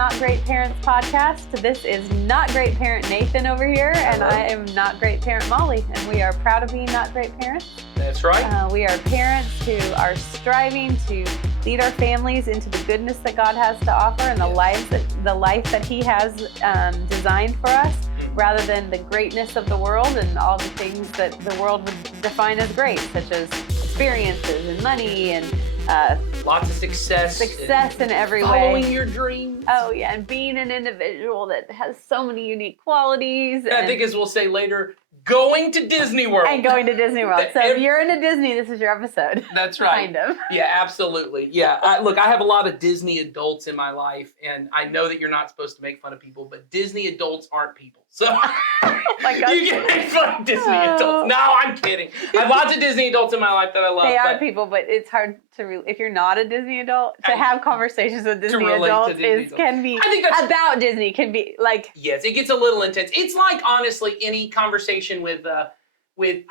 Not Great Parents podcast. This is Not Great Parent Nathan over here, and I am Not Great Parent Molly, and we are proud of being not great parents. That's right. We are parents who are striving to lead our families into the goodness that God has to offer and the life that He has designed for us, rather than the greatness of the world and all the things that the world would define as great, such as experiences and money and lots of success in every way. Following your dreams. Oh yeah, and being an individual that has so many unique qualities. And I think, as we'll say later, going to Disney World. And going to Disney World. So if you're into Disney, this is your episode. That's right. Kind of. Yeah, absolutely. Yeah. Look, I have a lot of Disney adults in my life, and I know that you're not supposed to make fun of people, but Disney adults aren't people. So my God. You can make fun of Disney adults. No, I'm kidding. I have lots of Disney adults in my life that I love. They are people, but it's hard to, if you're not a Disney adult, to have conversations with Disney adults can be, I think that's, about Disney can be like. Yes, it gets a little intense. It's like, honestly, any conversation with, I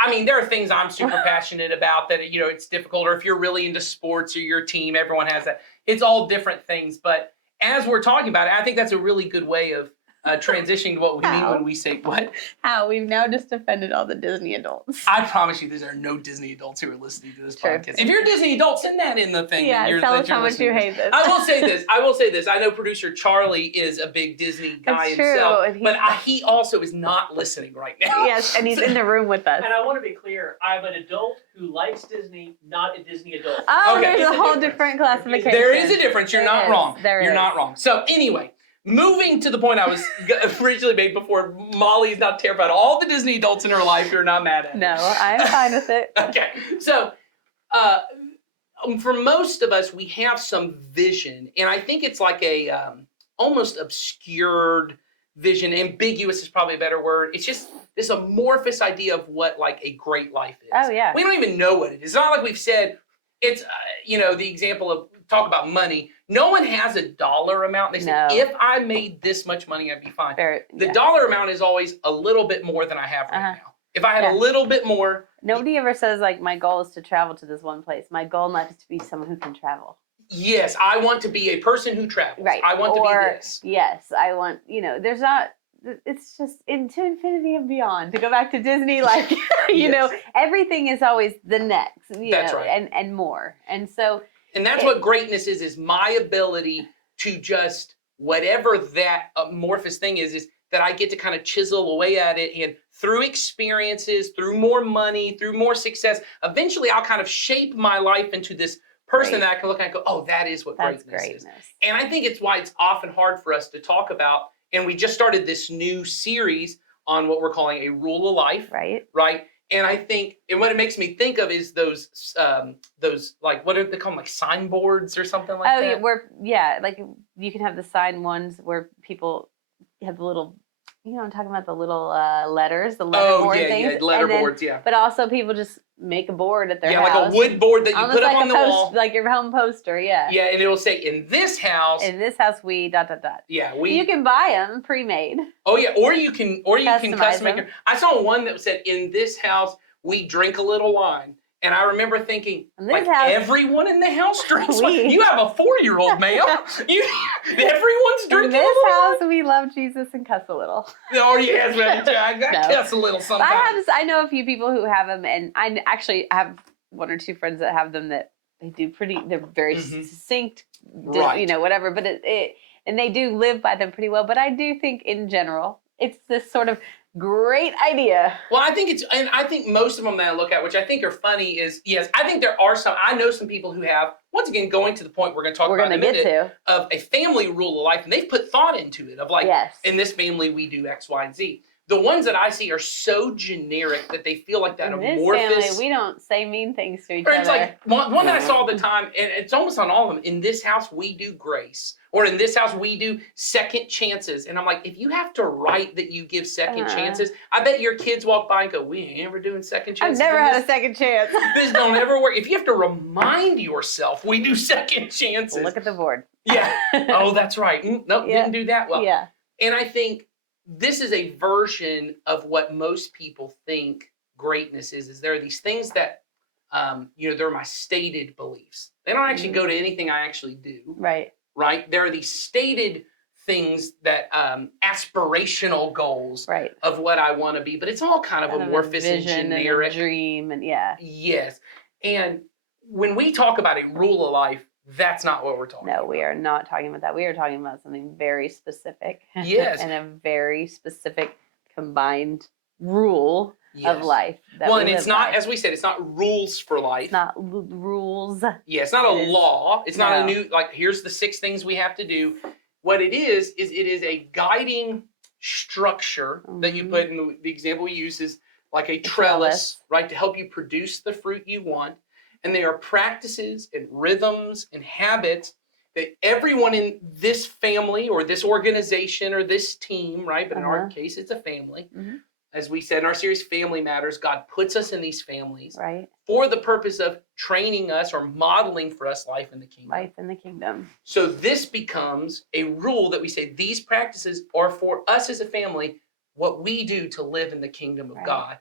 mean, there are things I'm super passionate about that, it's difficult, or if you're really into sports or your team, everyone has that. It's all different things. But as we're talking about it, I think that's a really good way of transitioning to what we mean when we say what? How? We've now just offended all the Disney adults. I promise you, there are no Disney adults who are listening to this podcast. If you're a Disney adult, send that in the thing. Yeah, tell us how much you hate this. I will say this. I know producer Charlie is a big Disney guy himself, but he also is not listening right now. Yes, and he's in the room with us. And I want to be clear, I'm an adult who likes Disney, not a Disney adult. Oh, okay. There's a whole different classification. There is a difference. You're not wrong. You're not wrong. So anyway, moving to the point I was originally made before, Molly's not terrified. All the Disney adults in her life, you're not mad at. No, I'm fine with it. Okay. So for most of us, we have some vision, and I think it's like a almost obscured vision. Ambiguous is probably a better word. It's just this amorphous idea of what like a great life is. Oh, yeah. We don't even know what it is. It's not like we've said, it's, the example of talk about money. No one has a dollar amount. They say, if I made this much money, I'd be fine. The dollar amount is always a little bit more than I have right now. If I had a little bit more. Nobody ever says, like, my goal is to travel to this one place. My goal not is to be someone who can travel. Yes, I want to be a person who travels. Right. I want to be this. Yes, I want, there's not, it's just into infinity and beyond. To go back to Disney, like, everything is always the next, That's right. and more. And so. And that's what greatness is my ability to just, whatever that amorphous thing is that I get to kind of chisel away at it, and through experiences, through more money, through more success, eventually I'll kind of shape my life into this person that I can look at and go, oh, that is what greatness is. And I think it's why it's often hard for us to talk about, and we just started this new series on what we're calling a rule of life. Right? And I think, and what it makes me think of is those like, what are they called, like signboards or something like that? Like you can have the sign ones where people have the little, I'm talking about the little letters, the letterboard things. Yeah, letterboards, yeah. But also people just make a board at their house. Yeah, like a wood board that you put up on the wall. Like your home poster, yeah. Yeah, and it will say, in this house we ... Yeah, You can buy them pre-made. Oh yeah, or you can custom make them. I saw one that said, in this house we drink a little wine. And I remember thinking, like, everyone in the house drinks wine. You have a 4-year-old, ma'am. Everyone's drinking in this house, we love Jesus and cuss a little. Oh, yes, man. I cuss a little sometimes. I know a few people who have them, and I actually have one or two friends that have them that they do they're very succinct, whatever, but and they do live by them pretty well. But I do think, in general, it's this sort of great idea. Well, I think most of them that I look at, which I think are funny, is, yes, I think there are some, I know some people who have, once again, going to the point we're going to talk about in a minute, of a family rule of life, and they've put thought into it, of like, in this family we do X, Y, and Z. The ones that I see are so generic that they feel like that amorphous. In this family, we don't say mean things to each other. It's like, one that I saw all the time, and it's almost on all of them, in this house we do grace. Or in this house we do second chances. And I'm like, if you have to write that you give second chances, I bet your kids walk by and go, we ain't ever doing second chances. I've never had a second chance. This don't ever work. If you have to remind yourself, we do second chances. Well, look at the board. Yeah. Oh, that's right. Nope, didn't do that well. Yeah. And I think this is a version of what most people think greatness is there are these things that, they're my stated beliefs. They don't actually go to anything I actually do. Right. There are these stated things that aspirational goals Right. of what I want to be, but it's all kind of amorphous and vision generic. and a dream, and yeah. Yes. And when we talk about a rule of life, that's not what we're talking No, about. we are not talking about that. We are talking about something very specific. Yes. And a very specific combined rule Yes. of life. That Well, we and it's live not, by. as we said, it's not rules for life. It's not rules. Yeah, it's not a It is- law. It's not a no. new, like, here's the 6 things we have to do. What it is it is a guiding structure that you Mhm. put in the example we use is like a trellis, right, to help you produce the fruit you want. And they are practices and rhythms and habits that everyone in this family or this organization or this team, right, but in our Uh-huh. case, it's a family. Mhm. As we said in our series, Family Matters, God puts us in these families Right? for the purpose of training us or modeling for us life in the kingdom. Life in the kingdom. So this becomes a rule that we say these practices are for us as a family, what we do to live in the kingdom of Right. God.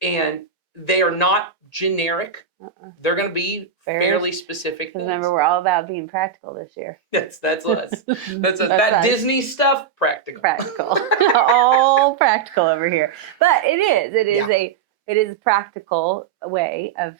And they are not generic. Uh-uh. They're going to be Very- fairly specific. Because things. remember, we're all about being practical this year. That's us. That's us. That's That us. Disney stuff, practical. Practical. All practical over here. But it is. It is Yeah. it is a practical way of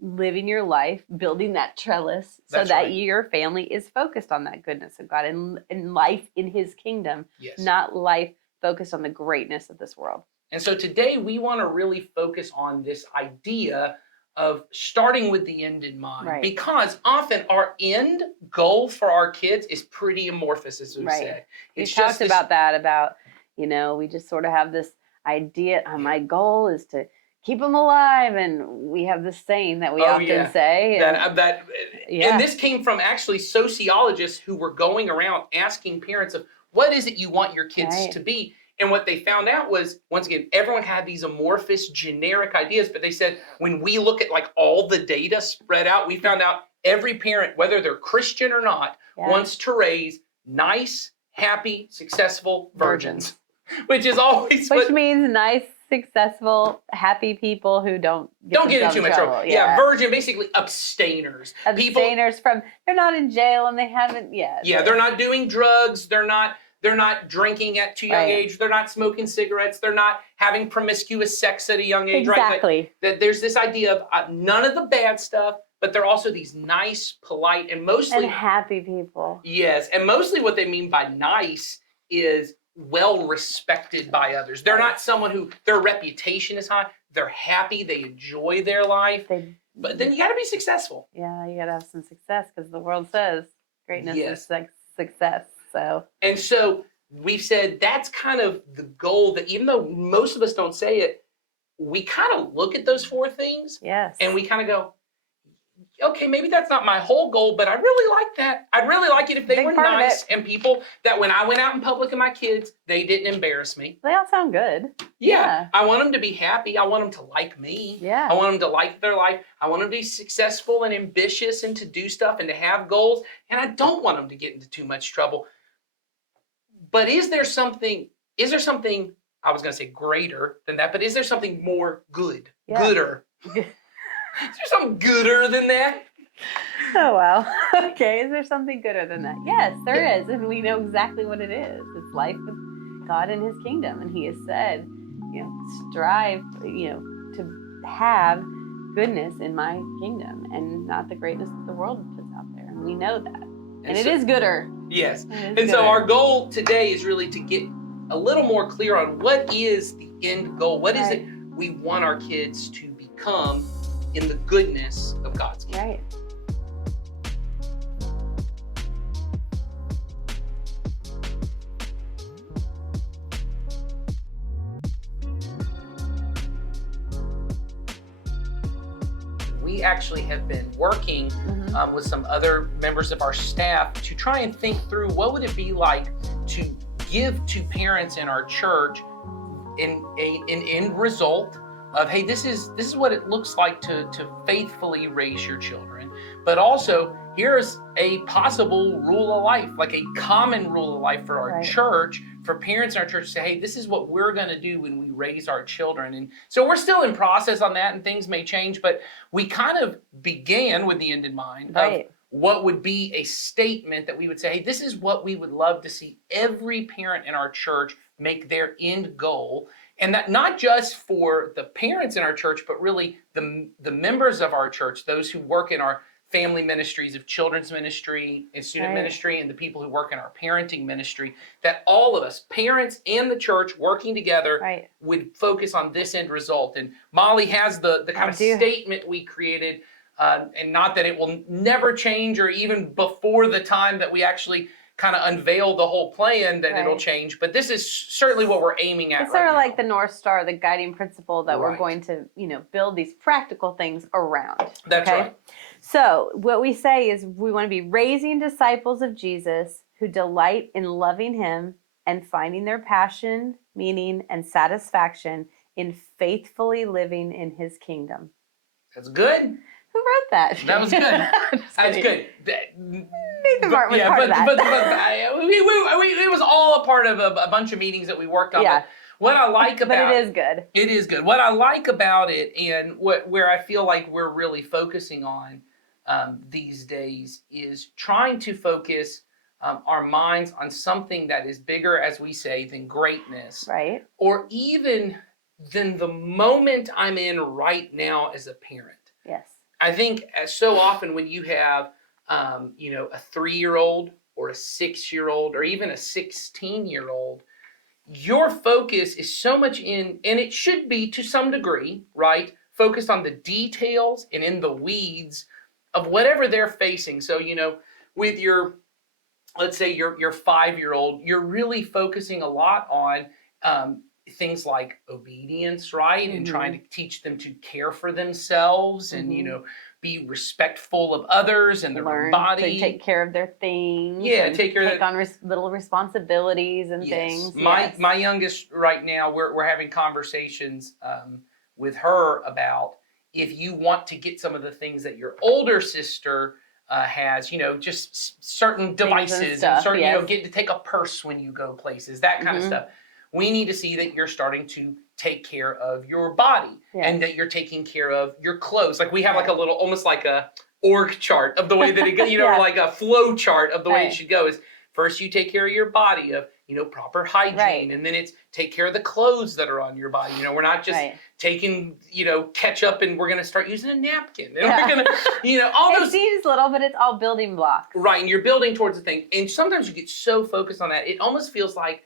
living your life, building that trellis so That's that right. your family is focused on that goodness of God and life in his kingdom, Yes. not life focused on the greatness of this world. And so today we want to really focus on this idea of starting with the end in mind. Right. Because often our end goal for our kids is pretty amorphous, as we Right. say. We It's talked just this- about that, about, we just sort of have this idea. My goal is to keep them alive. And we have this saying that we Oh, often yeah. say. And, that yeah. and this came from actually sociologists who were going around asking parents of what is it you want your kids Right. to be. And what they found out was, once again, everyone had these amorphous, generic ideas, but they said when we look at like all the data spread out, we found out every parent, whether they're Christian or not, Yeah. wants to raise nice, happy, successful virgins, which is always Which what, means nice, successful, happy people who don't get don't get into too much trouble. Yeah, virgin, basically abstainers. People, Abstainers from, they're not in jail and they haven't yet. yeah, they're not doing drugs. They're not drinking at too young Right. age. They're not smoking cigarettes. They're not having promiscuous sex at a young age. Right? Like, Exactly. that there's this idea of none of the bad stuff, but they're also these nice, polite, and mostly And happy people. yes, and mostly what they mean by nice is well respected by others. They're not someone who their reputation is high. They're happy. They enjoy their life. But then you got to be successful. Yeah, you gotta have some success because the world says greatness Yes. is success. So And so we've said that's kind of the goal that even though most of us don't say it, we kind of look at those 4 things yes. and we kind of go, okay, maybe that's not my whole goal, but I really like that. I'd really like it if they Big were part of nice it. and people that when I went out in public with my kids, they didn't embarrass me. They all sound good. Yeah. Yeah. I want them to be happy. I want them to like me. Yeah. I want them to like their life. I want them to be successful and ambitious and to do stuff and to have goals. And I don't want them to get into too much trouble. But is there something, I was going to say greater than that, but is there something more good, Yeah. gooder? Is there something gooder than that? Oh, wow. Okay. Is there something gooder than that? Yes, there is. And we know exactly what it is. It's life with God in his kingdom. And he has said, strive, to have goodness in my kingdom and not the greatness that the world puts out there. And we know that. And it so- is gooder. Yes. It is And gooder. so our goal today is really to get a little more clear on what is the end goal? What is Right. it we want our kids to become in the goodness of God's kingdom? Right. We actually have been working Mhm. with some other members of our staff to try and think through what would it be like to give to parents in our church an end result of, hey, this is what it looks like to faithfully raise your children, but also here's a possible rule of life, like a common rule of life for our Right. church, for parents in our church to say, hey, this is what we're going to do when we raise our children. And so we're still in process on that and things may change, but we kind of began with the end in mind Right. of what would be a statement that we would say, hey, this is what we would love to see every parent in our church make their end goal. And that not just for the parents in our church, but really the members of our church, those who work in our family ministries of children's ministry and student ministry, and the people who work in our parenting ministry, that all of us, parents and the church working together, would focus on this end result. And Molly has the kind of statement we created, and not that it will never change, or even before the time that we actually kind of unveil the whole plan that it'll change, but this is certainly what we're aiming at. It's sort of like the North Star, the guiding principle that we're going to, build these practical things around. That's right. So what we say is we want to be raising disciples of Jesus who delight in loving him and finding their passion, meaning, and satisfaction in faithfully living in his kingdom. That's good. Who wrote that? That was good. That's good. Nathan Martin was part of that. It was all a part of a bunch of meetings that we worked on. Yeah. But what I like about it is good. It is good. What I like about it, and where I feel like we're really focusing on these days, is trying to focus our minds on something that is bigger, as we say, than greatness. Right. Or even than the moment I'm in right now as a parent. Yes. I think so often when you have, a 3-year-old or a 6-year-old or even a 16-year-old, your focus is so much in, and it should be to some degree, right, focused on the details and in the weeds of whatever they're facing. So, with your, let's say your 5-year-old, you're really focusing a lot on things like obedience, right? And trying to teach them to care for themselves and, be respectful of others and their own body. To take care of their things. Yeah, take on little responsibilities and things. My youngest right now, we're having conversations with her about if you want to get some of the things that your older sister has, just certain devices and certain, get to take a purse when you go places, that kind of stuff. We need to see that you're starting to take care of your body and that you're taking care of your clothes. Like we have like a little, almost like a org chart of the way that it goes, like a flow chart of the way it should go. Is first you take care of your body of, proper hygiene, and then it's take care of the clothes that are on your body. We're not just taking, ketchup and we're going to start using a napkin. And we're going to, all those. It seems little, but it's all building blocks. Right, and you're building towards a thing. And sometimes you get so focused on that, it almost feels like,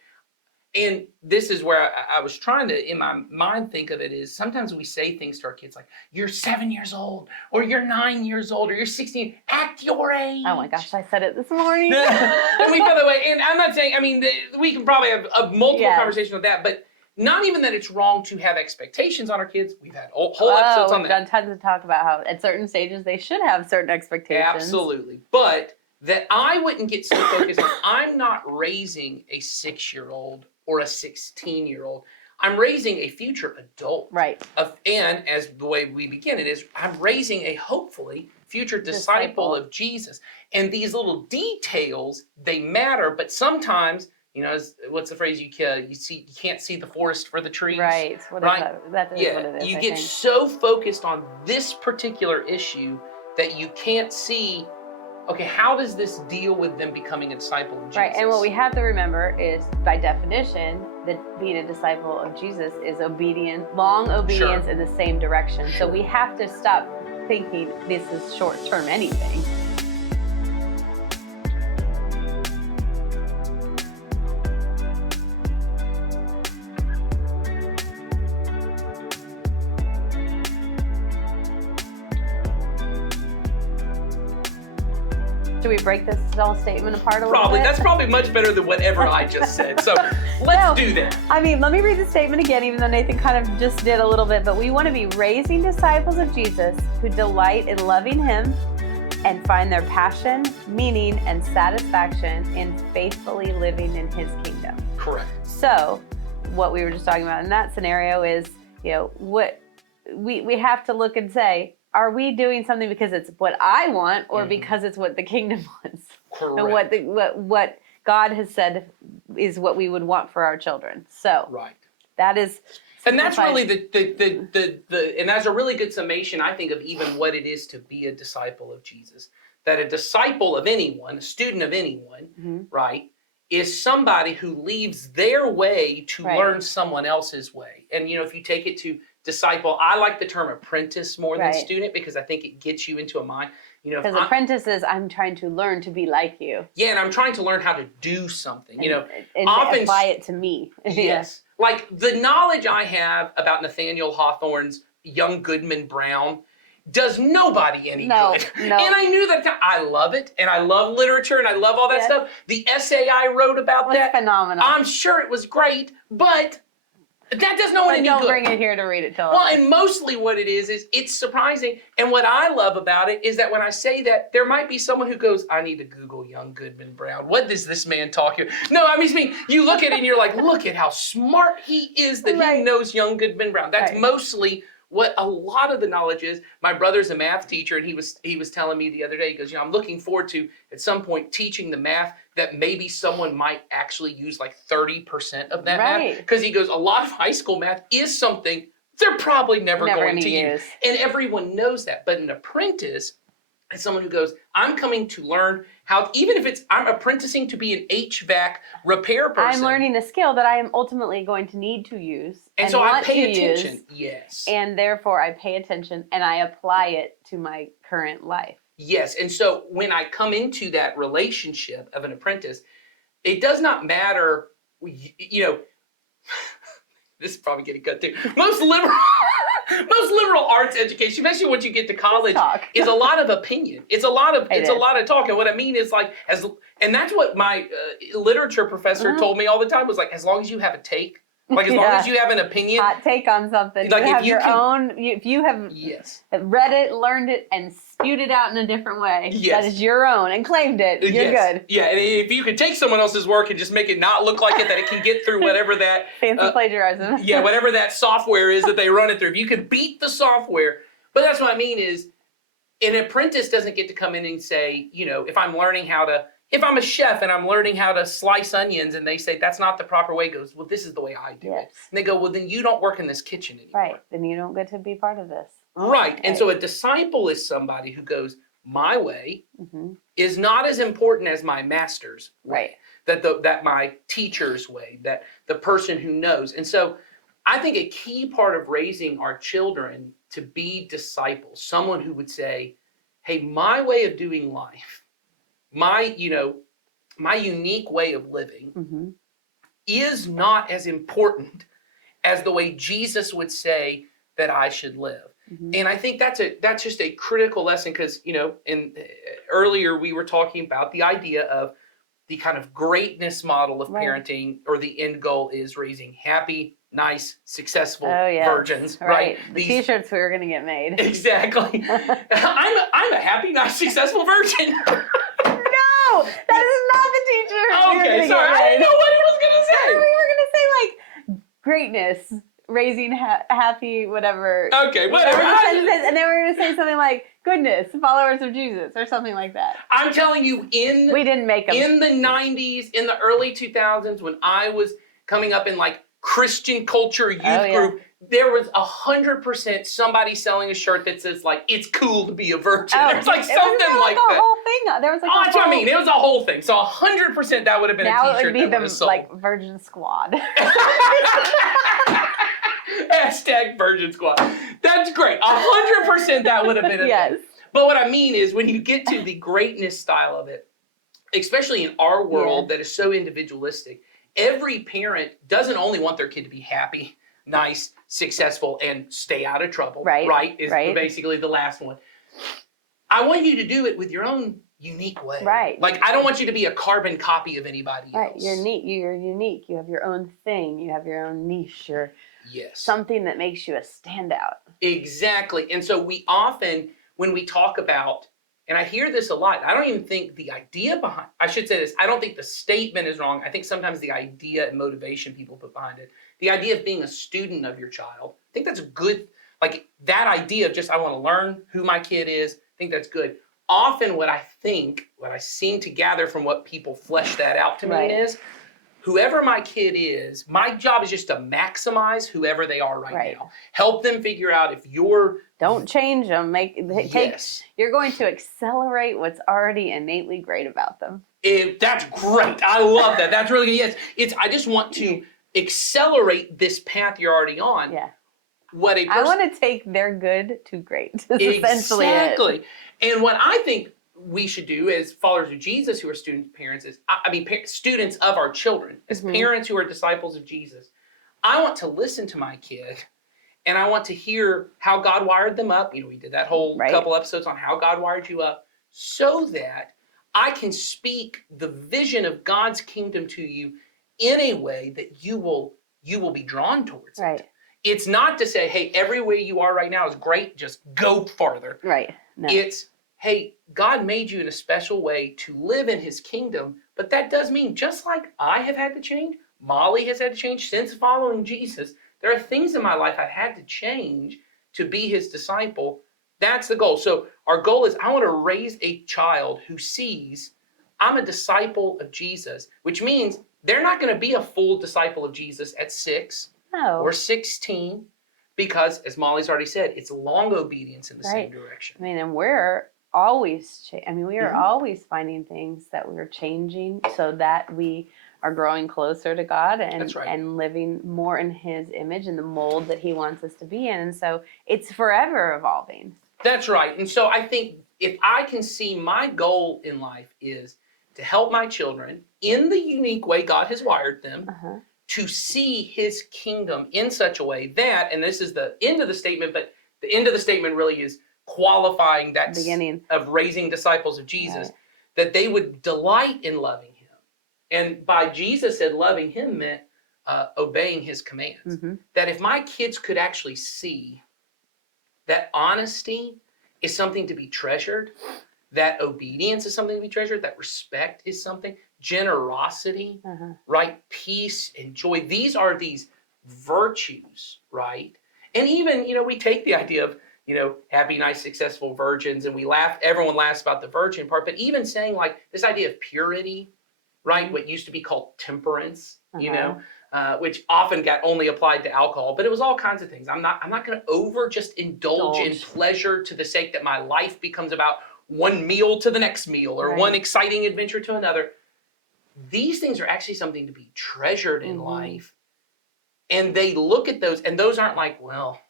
and this is where I was trying to, in my mind, think of it, is sometimes we say things to our kids like, you're 7 years old, or you're 9 years old, or you're 16, act your age. Oh my gosh, I said it this morning. And we feel that way. And I'm not saying, we can probably have a multiple conversation with that, but not even that it's wrong to have expectations on our kids. We've had whole episodes on that. We've done tons of talk about how at certain stages they should have certain expectations. Absolutely. But that I wouldn't get so focused on, I'm not raising a 6-year-old or a 16-year-old. I'm raising a future adult. Right. And as the way we begin it is, I'm raising a hopefully future disciple of Jesus. And these little details, they matter, but sometimes, what's the phrase, you can't see the forest for the trees. Right. That is what it is. You get so focused on this particular issue that you can't see, okay, how does this deal with them becoming a disciple of Jesus? Right, and what we have to remember is, by definition, that being a disciple of Jesus is long obedience in the same direction. So we have to stop thinking this is short-term anything. Should we break this whole statement apart a little bit? That's probably much better than whatever I just said. So let's do that. Let me read the statement again, even though Nathan kind of just did a little bit. But we want to be raising disciples of Jesus who delight in loving him and find their passion, meaning, and satisfaction in faithfully living in his kingdom. Correct. So what we were just talking about in that scenario is, what we have to look and say, are we doing something because it's what I want, or because it's what the kingdom wants? Correct. And what God has said is what we would want for our children. So that is, and that's really the and that's a really good summation, I think, of even what it is to be a disciple of Jesus. that a disciple of anyone, a student of anyone, Mhm. right, is somebody who leaves their way to Right. learn someone else's way. And if you take it to disciple, I like the term apprentice more than Right. student because I think it gets you into a mind. If Because apprentices, I'm trying to learn to be like you. yeah, and I'm trying to learn how to do something. And often apply it to me. Yes. Like the knowledge I have about Nathaniel Hawthorne's Young Goodman Brown does nobody any No, good. no. And I knew that I love it, and I love literature, and I love all that Yes. stuff. The essay I wrote about It was that, phenomenal. I'm sure it was great, but that does no one But any don't good. bring it here to read it till Well, and mostly what it is it's surprising. And what I love about it is that when I say that, there might be someone who goes, I need to Google Young Goodman Brown. What does this man talk here? No, I mean, you look at it and you're like, look at how smart he is that he Right. knows Young Goodman Brown. That's Right. mostly what a lot of the knowledge is. My brother's a math teacher, and he was telling me the other day, he goes, I'm looking forward to at some point teaching the math that maybe someone might actually use like 30% of that math. Right. Because he goes, a lot of high school math is something they're probably never going gonna to use. And everyone knows that. But an apprentice is someone who goes, I'm coming to learn how, even if I'm apprenticing to be an HVAC repair person. I'm learning a skill that I am ultimately going to need to use. And so I want pay to use, attention. Yes. And therefore I pay attention and I apply it to my current life. Yes. And so when I come into that relationship of an apprentice, it does not matter, this is probably getting cut too. Most liberal arts education, especially once you get to college, Talk. is a lot of opinion. It's a lot of It a is. lot of talk. And what I mean is and that's what my literature professor told me all the time was like, as long as you have a take, like as long Yeah. as you have an opinion. Hot take on something. Like, you if have you your can- own. If you have Yes. read it, learned it, and spewed it out in a different way, Yes. that is your own, and claimed it, you're Yes. good. Yeah, and if you could take someone else's work and just make it not look like it, that it can get through whatever that Fancy plagiarism. yeah, whatever that software is that they run it through. If you can beat the software, but that's what I mean is an apprentice doesn't get to come in and say, if I'm a chef and I'm learning how to slice onions and they say that's not the proper way, goes, well, this is the way I do it. Yes. And they go, well, then you don't work in this kitchen anymore. Right. Then you don't get to be part of this. Right. And so a disciple is somebody who goes, my way Hmm. is not as important as my master's way. Right. That my teacher's way, that the person who knows. And so I think a key part of raising our children to be disciples, someone who would say, hey, my way of doing life, my unique way of living Hmm. is not as important as the way Jesus would say that I should live. Hmm. And I think that's just a critical lesson because, earlier we were talking about the idea of the kind of greatness model of Right. parenting, or the end goal is raising happy, nice, succcessful Oh, yes. virgins, Right. The These- T-shirts we were gonna get made. Exactly. I'm a happy, nice, successful virgin. No, that is not the T-shirt. we were Okay, gonna sorry. get I didn't made. know what he was gonna We say. were gonna say like greatness, raising happy, whatever. Okay, Whatever whatever. the sentence is, and then we were gonna say something like goodness, followers of Jesus, or something like that. I'm telling you, We didn't make them. in the 90s, in the early 2000s, when I was coming up in like Christian culture youth Oh, yeah. group, there was 100% somebody selling a shirt that says like, it's cool to be a virgin. There's like it something was like a that. whole thing. There was like Oh, a that's what I whole- mean. It was a whole thing. So 100% that would have been Now a it t-shirt would be that the would have sold. like Virgin Squad. Hashtag Virgin Squad. That's great. 100% that would have been a Yes. thing. But what I mean is when you get to the greatness style of it, especially in our world that is so individualistic, every parent doesn't only want their kid to be happy, nice, successful, and stay out of trouble. Right, Right? Is right. basically the last one. I want you to do it with your own unique way. Right. Like, I don't want you to be a carbon copy of anybody Right. else. You're neat. You're unique. You have your own thing. You have your own niche. You're Yes. something that makes you a standout. Exactly. And so we often, when we talk about, and I hear this a lot, I don't even think the idea behind, I should say this, I don't think the statement is wrong. I think sometimes the idea and motivation people put behind it, the idea of being a student of your child, I think that's a good, like that idea of just, I want to learn who my kid is, I think that's good. Often what I seem to gather from what people flesh that out to me Right. is, whoever my kid is, my job is just to maximize whoever they are right now. Help them figure out if you're... Don't change them. Yes. You're going to accelerate what's already innately great about them. That's great. I love that. That's really good. Yes. I just want to accelerate this path you're already on. Yeah. I want to take their good to great. Essentially exactly. And what I think we should do as followers of Jesus who are parents is, students of our children, as parents who are disciples of Jesus, I want to listen to my kid and I want to hear how God wired them up. We did that whole couple episodes on how God wired you up so that I can speak the vision of God's kingdom to you in a way that you will be drawn towards it. It's not to say, hey, every way you are right now is great, just go farther. Right. No. It's, hey, God made you in a special way to live in his kingdom, but that does mean just like I have had to change, Molly has had to change since following Jesus, there are things in my life I've had to change to be his disciple. That's the goal. So our goal is I want to raise a child who sees I'm a disciple of Jesus, which means they're not going to be a full disciple of Jesus at 6 or 16 because, as Molly's already said, it's long obedience in the same direction. And we're always, we are always finding things that we're changing so that we are growing closer to God and living more in his image and the mold that he wants us to be in. And so it's forever evolving. That's right. And so I think if I can see my goal in life is to help my children in the unique way God has wired them to see his kingdom in such a way that, and this is the end of the statement, but the end of the statement really is qualifying that beginning of raising disciples of Jesus, that they would delight in loving him. And by Jesus said loving him meant obeying his commands. That if my kids could actually see that honesty is something to be treasured, that obedience is something to be treasured, that respect is something, generosity, right? Peace and joy. These are these virtues, right? And even, we take the idea of, happy, nice, successful virgins, and we laugh, everyone laughs about the virgin part, but even saying like this idea of purity, right? What used to be called temperance, which often got only applied to alcohol, but it was all kinds of things. I'm not going to just indulge in pleasure to the sake that my life becomes about one meal to the next meal or one exciting adventure to another. These things are actually something to be treasured in life. And they look at those, and those aren't like, well,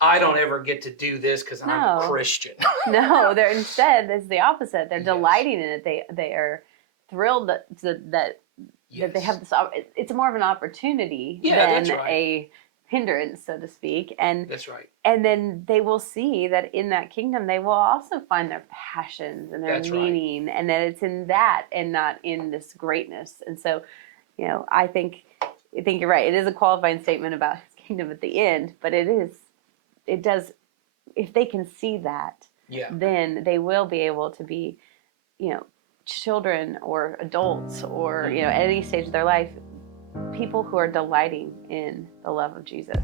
I don't ever get to do this because I'm a Christian. No, they're instead, it's the opposite. They're delighting in it. They are thrilled that they have this. It's more of an opportunity than a hindrance, so to speak. And that's right. And then they will see that in that kingdom, they will also find their passions and their meaning, and that it's in that and not in this greatness. And so, I think you're right. It is a qualifying statement about his kingdom at the end, but it does, if they can see that, then they will be able to be, children or adults or, at any stage of their life, people who are delighting in the love of Jesus.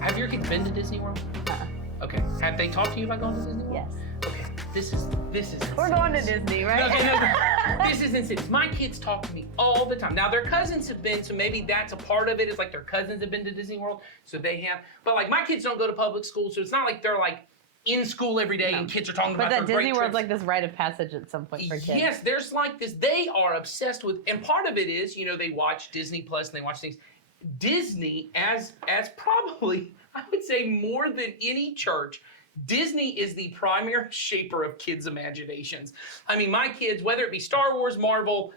Have your kids been to Disney World? Okay. Have they talked to you about going to Disney World? Yes. Okay. This is insane. We're going to Disney, right? No. This is insane. My kids talk to me all the time. Now, their cousins have been, so maybe that's a part of it. It's like their cousins have been to Disney World, so they have. But like my kids don't go to public school, so it's not like they're like in school every day and kids are talking about their great trips. But that Disney World's like this rite of passage at some point for kids. Yes, there's like this. They are obsessed with, and part of it is, they watch Disney Plus and they watch things. Disney, as probably, I would say more than any church, Disney is the primary shaper of kids' imaginations. My kids, whether it be Star Wars, Marvel,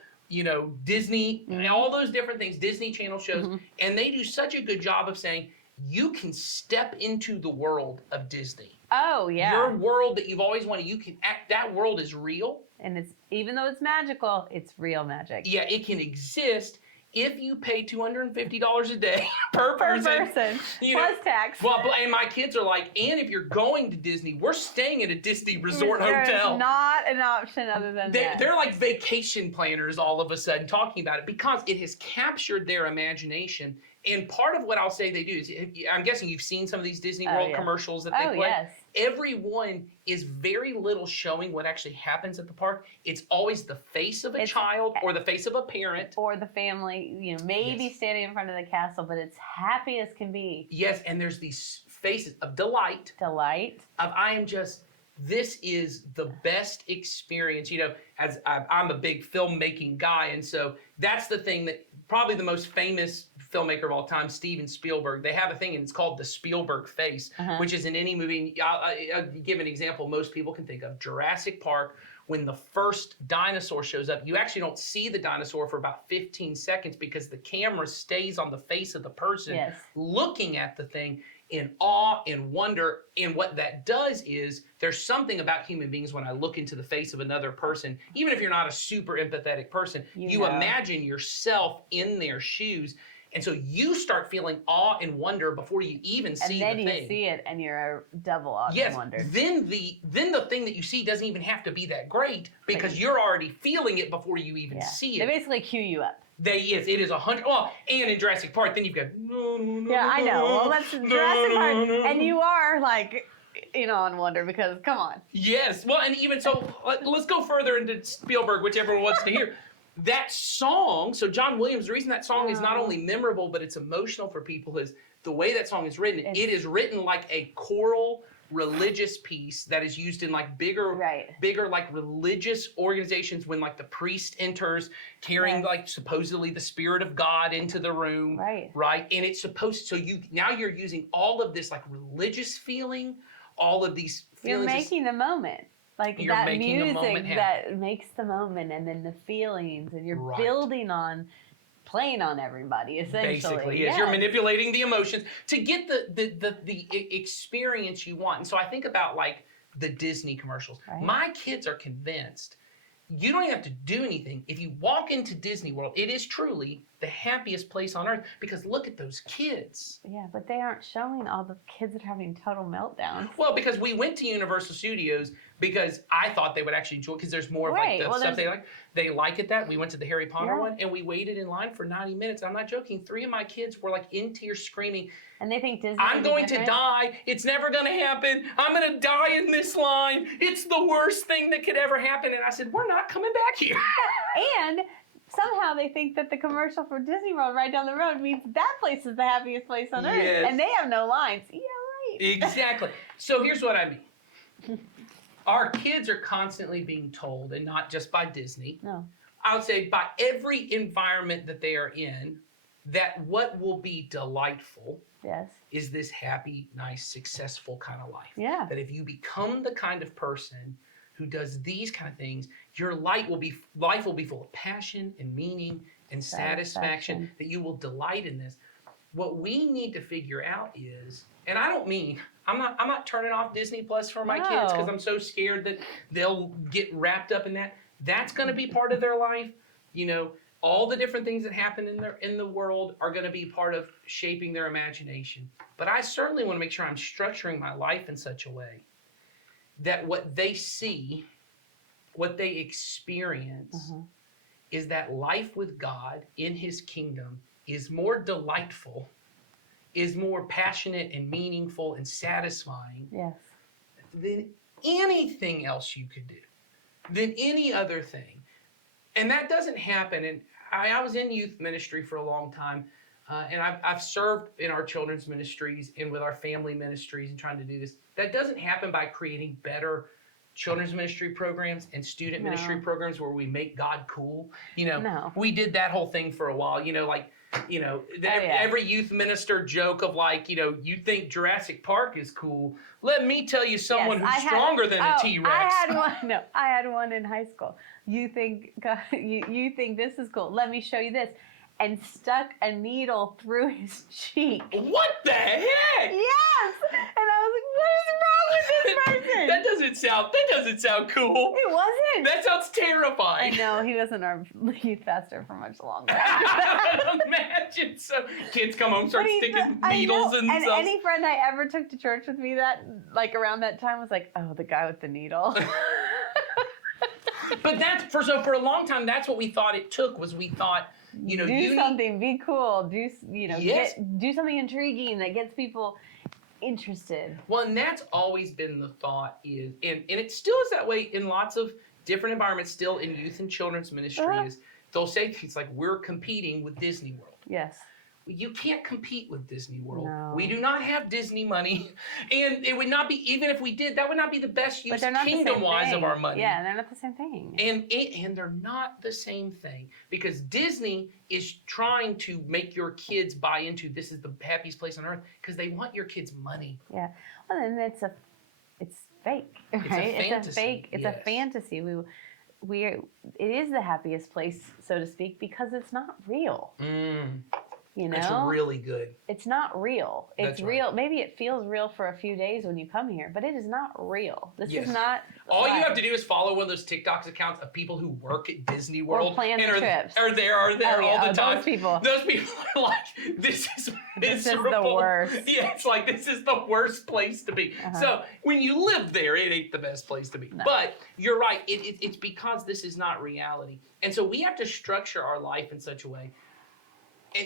Disney, all those different things, Disney Channel shows, and they do such a good job of saying, you can step into the world of Disney. Oh, yeah. Your world that you've always wanted, you can act, that world is real. And it's, even though it's magical, it's real magic. Yeah, it can exist. if you pay $250 a day per person, you know, plus tax. well, and my kids are like, and if you're going to Disney, we're staying at a Disney resort There's hotel. not an option other than that. They're like vacation planners all of a sudden talking about it because it has captured their imagination. And part of what I'll say they do is, I'm guessing you've seen some of these Disney World commercials that they play. Yes. Every one is very little showing what actually happens at the park. It's always the face of a child or the face of a parent. Or the family, you know, maybe standing in front of the castle, but it's happy as can be. Yes, and there's these faces of delight. Delight. Of this is the best experience. You know, as I'm a big filmmaking guy, and so that's the thing that probably the most famous filmmaker of all time, Steven Spielberg, they have a thing and it's called the Spielberg face, which is in any movie. I'll give an example most people can think of. Jurassic Park, when the first dinosaur shows up, you actually don't see the dinosaur for about 15 seconds because the camera stays on the face of the person looking at the thing in awe and wonder. And what that does is there's something about human beings when I look into the face of another person, even if you're not a super empathetic person, you imagine yourself in their shoes. And so you start feeling awe and wonder before you even see the thing. And then you see it and you're a double awe and wonder. Then the thing that you see doesn't even have to be that great because you're already feeling it before you even see it. They basically cue you up. It is 100. Well, and in Jurassic Park, then you've got. Yeah, I know. Well, that's Jurassic Park, and you are like, you know, on wonder because come on. Yes. Well, and even so, let's go further into Spielberg, which everyone wants to hear. That song, so John Williams, the reason that song is not only memorable, but it's emotional for people is the way that song is written. It is written like a choral religious piece that is used in like bigger like religious organizations when like the priest enters carrying like supposedly the spirit of God into the room. Right. And it's supposed, so you're using all of this like religious feeling, all of these feelings. You're making the moment. Like that music that makes the moment and then the feelings and you're building on, playing on everybody essentially. Basically, yes. You're manipulating the emotions to get the experience you want. And so I think about like the Disney commercials. My kids are convinced you don't even have to do anything. If you walk into Disney World, it is truly the happiest place on earth because look at those kids. Yeah, but they aren't showing all the kids that are having total meltdowns. Well, because we went to Universal Studios because I thought they would actually enjoy because there's more of like the stuff they like. They like it that. We went to the Harry Potter one and we waited in line for 90 minutes. I'm not joking. 3 of my kids were like in tears screaming. And they think Disney I'm going to die. It's never going to happen. I'm going to die in this line. It's the worst thing that could ever happen. And I said, we're not coming back here. And somehow they think that the commercial for Disney World right down the road means that place is the happiest place on earth. And they have no lines. Yeah, right. Exactly. So here's what I mean. Our kids are constantly being told, and not just by Disney. No. I would say by every environment that they are in, that what will be delightful is this happy, nice, successful kind of life. Yeah. That if you become the kind of person who does these kind of things, your life will be full of passion and meaning and satisfaction, that you will delight in this. What we need to figure out is, and I don't mean, I'm not turning off Disney Plus for my kids because I'm so scared that they'll get wrapped up in that. That's going to be part of their life. You know, all the different things that happen in the world are going to be part of shaping their imagination. But I certainly want to make sure I'm structuring my life in such a way that what they see, what they experience, is that life with God in His kingdom is more delightful, is more passionate and meaningful and satisfying than anything else you could do, than any other thing. And that doesn't happen. And I was in youth ministry for a long time, and I've served in our children's ministries and with our family ministries and trying to do this. That doesn't happen by creating better children's ministry programs and student ministry programs where we make God cool. You know, we did that whole thing for a while, you know, like, you know, every youth minister joke of like, you know, you think Jurassic Park is cool. Let me tell you someone who's stronger than a T-Rex. I had one in high school. You think you think this is cool. Let me show you this. And stuck a needle through his cheek. What the heck? Yes! And I was like, what is wrong with this person? That doesn't doesn't sound cool. It wasn't. That sounds I terrifying. know, he wasn't our youth pastor for much longer. Imagine so kids come home, start But sticking I needles know, in and themselves. any friend I ever took to church with me that, like, around that time was like, oh, the guy with the needle. But for a long time, that's what we thought it took. Was we thought, you know, do something, be cool, do Yes. do something intriguing that gets people interested. Well, and that's always been the thought is, and it still is that way in lots of different environments, still in youth and children's ministry, is they'll say things like, we're competing with Disney World. Yes. You can't compete with Disney World. No. We do not have Disney money. And it would not be, even if we did, that would not be the best use But they're not the same kingdom-wise of thing. our money. Yeah, they're not the same thing. And they're not the same thing, because Disney is trying to make your kids buy into this is the happiest place on earth because they want your kids' money. Yeah. Well, then it's fake, right? fantasy, It's yes. a fantasy. It is the happiest place, so to speak, because it's not real. You know, That's really good. it's not real. It's That's right. real. Maybe it feels real for a few days when you come here, but it is not real. This Yes. is not. All you life. have to do is follow one of those TikTok accounts of people who work at Disney World plan the and trips. are there Oh, yeah, all the time. those people. Those people are like, this is This is the miserable. worst. Yeah, it's like this is the worst place to be. Uh-huh. So when you live there, it ain't the best place to be. No. But you're right. It's because this is not reality, and so we have to structure our life in such a way.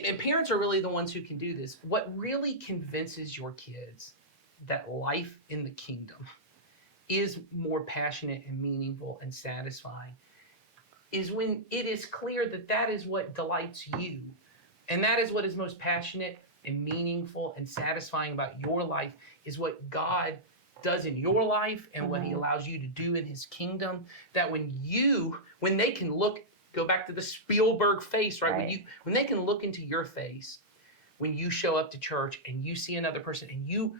And parents are really the ones who can do this. What really convinces your kids that life in the kingdom is more passionate and meaningful and satisfying is when it is clear that that is what delights you. And that is what is most passionate and meaningful and satisfying about your life is what God does in your life and what he allows you to do in his kingdom. That when they can go back to the Spielberg face, right? Right. When they can look into your face, when you show up to church and you see another person and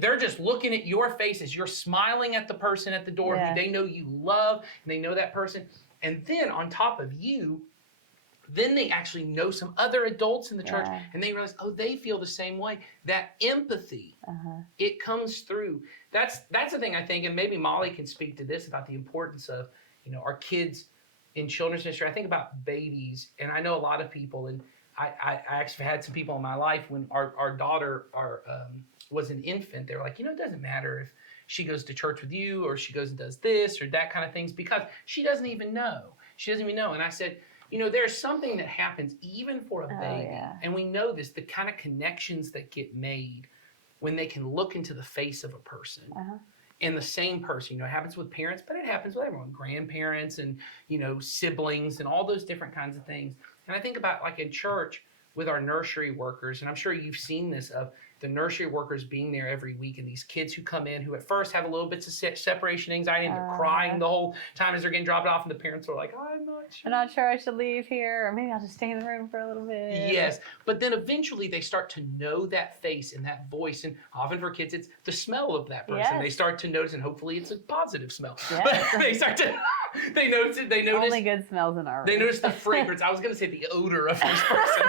they're just looking at your face as you're smiling at the person at the door Yeah. who they know you love and they know that person. And then on top of you, then they actually know some other adults in the church Yeah. and they realize, oh, they feel the same way. That empathy, it comes through. That's the thing I think, and maybe Molly can speak to this about the importance of, our kids in children's ministry. I think about babies, and I know a lot of people, and I actually had some people in my life when our daughter was an infant. They were like, it doesn't matter if she goes to church with you or she goes and does this or that kind of things because she doesn't even know. She doesn't even know. And I said, there's something that happens even for a baby, yeah. and we know this, the kind of connections that get made when they can look into the face of a person. And the same person, it happens with parents, but it happens with everyone, grandparents and, siblings and all those different kinds of things. And I think about like in church with our nursery workers, and I'm sure you've seen this of the nursery workers being there every week and these kids who come in who at first have a little bit of separation anxiety and they're crying the whole time as they're getting dropped off and the parents are like, I'm not sure I should leave here, or maybe I'll just stay in the room for a little bit. Yes, but then eventually they start to know that face and that voice, and often for kids it's the smell of that person. Yes. They start to notice, and hopefully it's a positive smell. Yes. But they start to they notice Only good smells in our room. they notice the fragrance. I was going to say the odor of this person,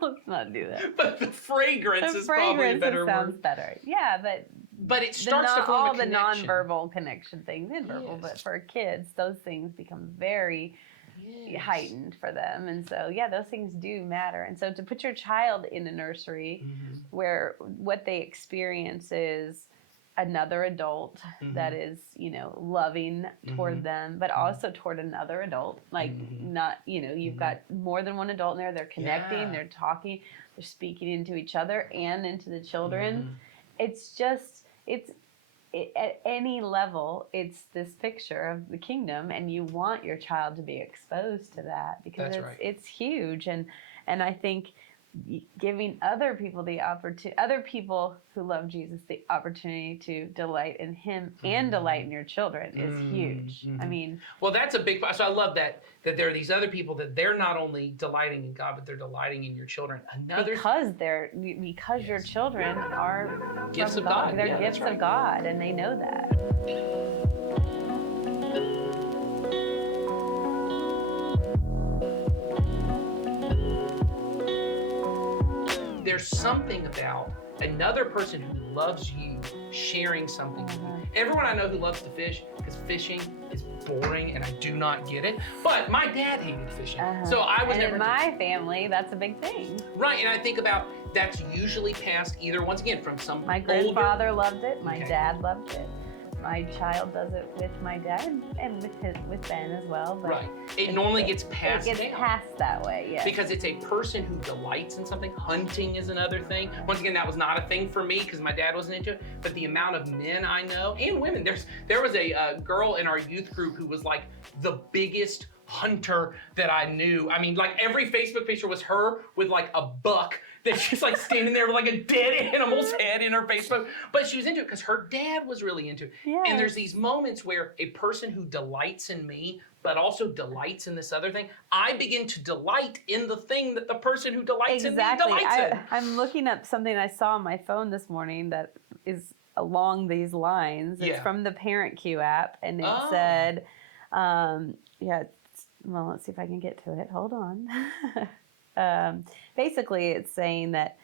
Let's not do that. but the fragrance is probably a better sounds word. better. Yeah, but It starts to form all a the connection. nonverbal connection things, nonverbal, Yes. but for kids, those things become very Yes. heightened for them. And so, yeah, those things do matter. And so to put your child in a nursery where what they experience is another adult that is, loving toward them, but also toward another adult. Like not, you've got more than one adult in there. They're connecting, Yeah. they're talking, they're speaking into each other and into the children. It's just, at any level, it's this picture of the kingdom, and you want your child to be exposed to that because That's right. it's huge. And I think giving other people other people who love Jesus, the opportunity to delight in him and delight in your children is huge. I mean, Well, that's a big part. So I love that there are these other people that they're not only delighting in God, but they're delighting in your children. because your children are Gifts from of God. They're Yeah, gifts that's right. of God, and they know that. There's something about another person who loves you sharing something with you. Everyone I know who loves to fish, because fishing is boring and I do not get it. But my dad hated fishing, so I was and never in my family, that's a big thing. right. And I think about that's usually passed either once again from some My older. grandfather loved it. My Okay. dad loved it. My child does it with my dad and with Ben as well. But Right. It normally gets It passed gets down. passed that way, yes. Because it's a person who delights in something. Hunting is another thing. Once again, that was not a thing for me because my dad wasn't into it. But the amount of men I know and women, there was a girl in our youth group who was like the biggest hunter that I knew. I mean, like every Facebook picture was her with like a buck that she's like standing there with like a dead animal's head in her Facebook. But she was into it because her dad was really into it. And there's Yes. these moments where a person who delights in me, but also delights in this other thing, I begin to delight in the thing that the person who delights Exactly. in me delights in. I'm looking up something I saw on my phone this morning that is along these lines. It's Yeah. from the Parent Q app, and it Oh. said, well, let's see if I can get to it. Hold on. Basically, it's saying that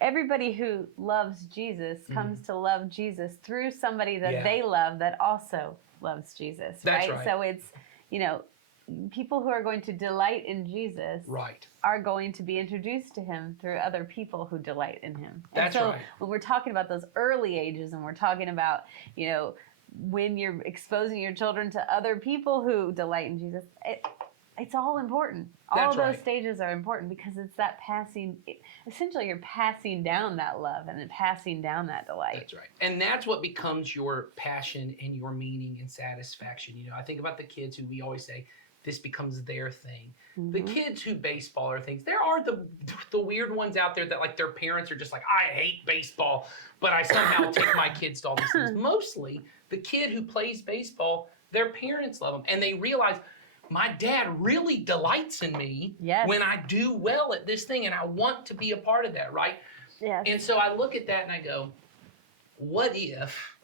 everybody who loves Jesus comes to love Jesus through somebody that Yeah. they love that also loves Jesus, That's right? right. So it's, people who are going to delight in Jesus Right. are going to be introduced to him through other people who delight in him. And That's so right. when we're talking about those early ages and we're talking about, when you're exposing your children to other people who delight in Jesus, it's all important. All That's of those right. stages are important because it's that essentially you're passing down that love and then passing down that delight. That's right. And that's what becomes your passion and your meaning and satisfaction. I think about the kids who we always say, this becomes their thing. The kids who baseball are things. There are the weird ones out there that like their parents are just like, I hate baseball, but I somehow take my kids to all these things. Mostly the kid who plays baseball, their parents love them and they realize my dad really delights in me Yes. when I do well at this thing and I want to be a part of that, right? Yes. And so I look at that and I go, what if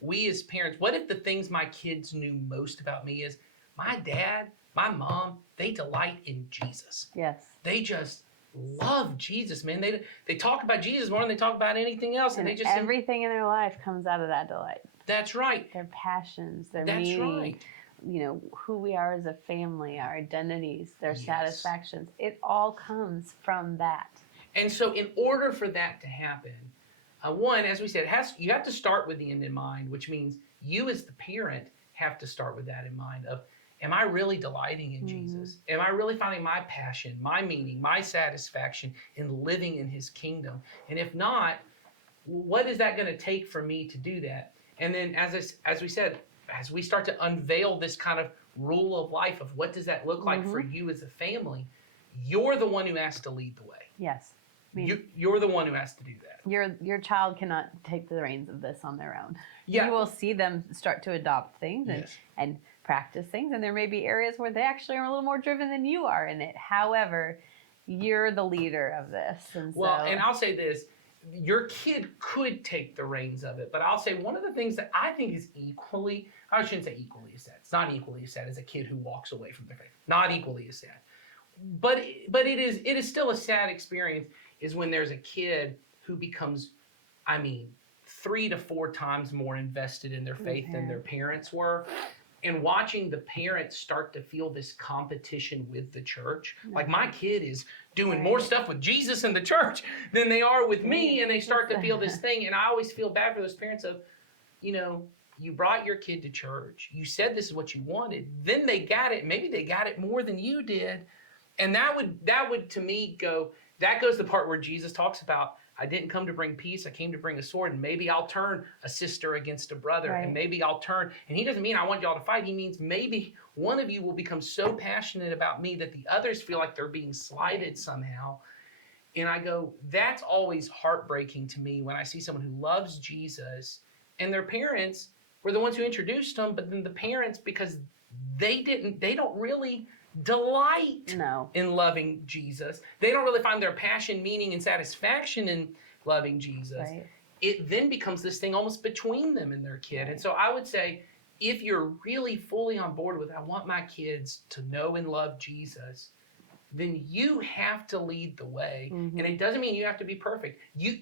we as parents, what if the things my kids knew most about me is my dad, my mom, they delight in Jesus. Yes. They just love Jesus, man. They talk about Jesus more than they talk about anything else. And And they just everything in their life comes out of that delight. that's right. Their passions, their That's meaning, right. Who we are as a family, our identities, their Yes. satisfactions. It all comes from that. And so in order for that to happen, one, as we said, you have to start with the end in mind, which means you as the parent have to start with that in mind of, am I really delighting in Jesus? Am I really finding my passion, my meaning, my satisfaction in living in his kingdom? And if not, what is that going to take for me to do that? And then as we said, as we start to unveil this kind of rule of life of what does that look like for you as a family, you're the one who has to lead the way. Yes. I mean, You're the one who has to do that. your child cannot take the reins of this on their own. Yeah. You will see them start to adopt things Yes. and practice things, and there may be areas where they actually are a little more driven than you are in it. However, you're the leader of this. And Well, so, and I'll say this, your kid could take the reins of it, but I'll say one of the things that I think is I shouldn't say equally as sad. It's not equally as sad as a kid who walks away from their faith. Not equally as sad. But it is still a sad experience is when there's a kid who becomes, 3 to 4 times more invested in their faith than their parents were. And watching the parents start to feel this competition with the church. Like my kid is doing more stuff with Jesus in the church than they are with me. And they start to feel this thing. And I always feel bad for those parents of, you brought your kid to church. You said this is what you wanted. Then they got it. Maybe they got it more than you did. And that would to me that goes the part where Jesus talks about, I didn't come to bring peace. I came to bring a sword. And maybe I'll turn a sister against a brother. Right. And maybe I'll turn. And he doesn't mean I want y'all to fight. He means maybe one of you will become so passionate about me that the others feel like they're being slighted somehow. And I go, that's always heartbreaking to me when I see someone who loves Jesus and their parents were the ones who introduced them. But then the parents, because they don't really delight no. in loving Jesus. They don't really find their passion, meaning, and satisfaction in loving Jesus. Right. It then becomes this thing almost between them and their kid. And so I would say, if you're really fully on board with, I want my kids to know and love Jesus, then you have to lead the way. Mhm. And it doesn't mean you have to be perfect.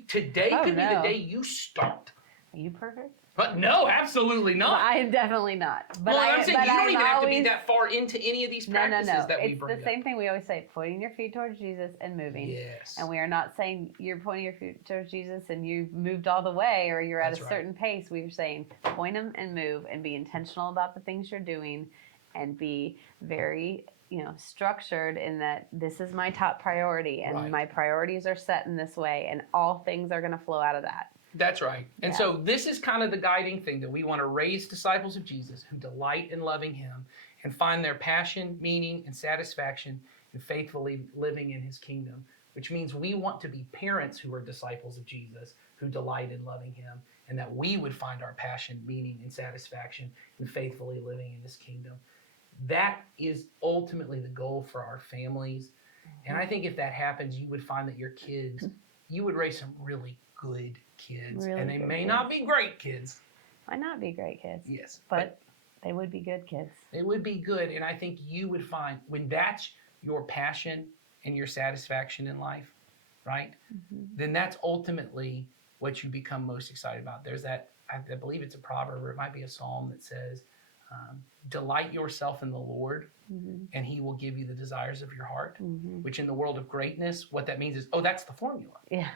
Today Oh, could be the no. day you start. Are you perfect? But no, absolutely Well, not. I am definitely not. But Well, I'm saying but you don't I'm even have to be always- that far into any of these No, practices that we It's bring the up. same thing we always say, pointing your feet towards Jesus and moving. Yes. And we are not saying you're pointing your feet towards Jesus and you've moved all the way or you're at That's a right. certain pace. We are saying point them and move and be intentional about the things you're doing and be very, structured in that this is my top priority and Right. my priorities are set in this way and all things are going to flow out of that. That's right. And Yeah. so this is kind of the guiding thing, that we want to raise disciples of Jesus who delight in loving him and find their passion, meaning, and satisfaction in faithfully living in his kingdom, which means we want to be parents who are disciples of Jesus who delight in loving him, and that we would find our passion, meaning, and satisfaction in faithfully living in his kingdom. That is ultimately the goal for our families. And I think if that happens, you would find that your kids, you would raise some really good kids. Really And they good may kids. not be great kids. Might not be great kids, Yes. but they would be good kids. It would be good. And I think you would find when that's your passion and your satisfaction in life, right? Then that's ultimately what you become most excited about. There's that, I believe it's a proverb, or it might be a psalm that says, delight yourself in the Lord, and he will give you the desires of your heart, which in the world of greatness, what that means is, that's the formula. Yeah.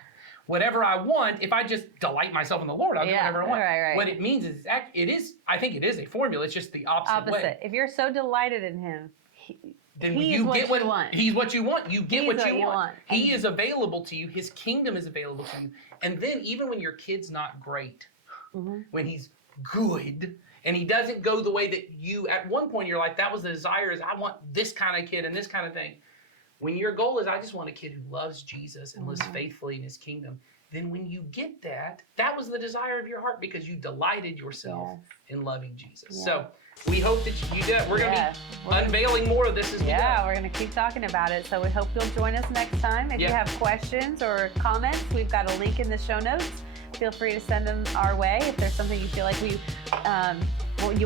Whatever I want, if I just delight myself in the Lord, I'll do Yeah, whatever I want. right. What it means is, I think it is a formula. It's just the opposite way. If you're so delighted in him, Then He you is what get what you want. He's what you want. You get He's what what you you want. want. He And- is available to you. His kingdom is available to you. And then even when your kid's not great, when he's good and he doesn't go the way that you, at one point in your life, that was the desire, is I want this kind of kid and this kind of thing. When your goal is, I just want a kid who loves Jesus and lives faithfully in his kingdom, then when you get that, that was the desire of your heart because you delighted yourself in loving Jesus. Yeah. So we hope that you do that. We're going to be unveiling more of this as we go. Yeah, we're going to keep talking about it. So we hope you'll join us next time. If you Yeah. have questions or comments, we've got a link in the show notes. Feel free to send them our way. If there's something you feel like you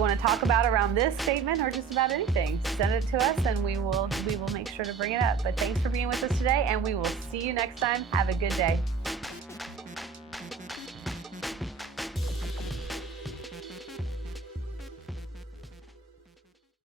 want to talk about around this statement or just about anything, send it to us and we will make sure to bring it up. But thanks for being with us today, and we will see you next time. Have a good day.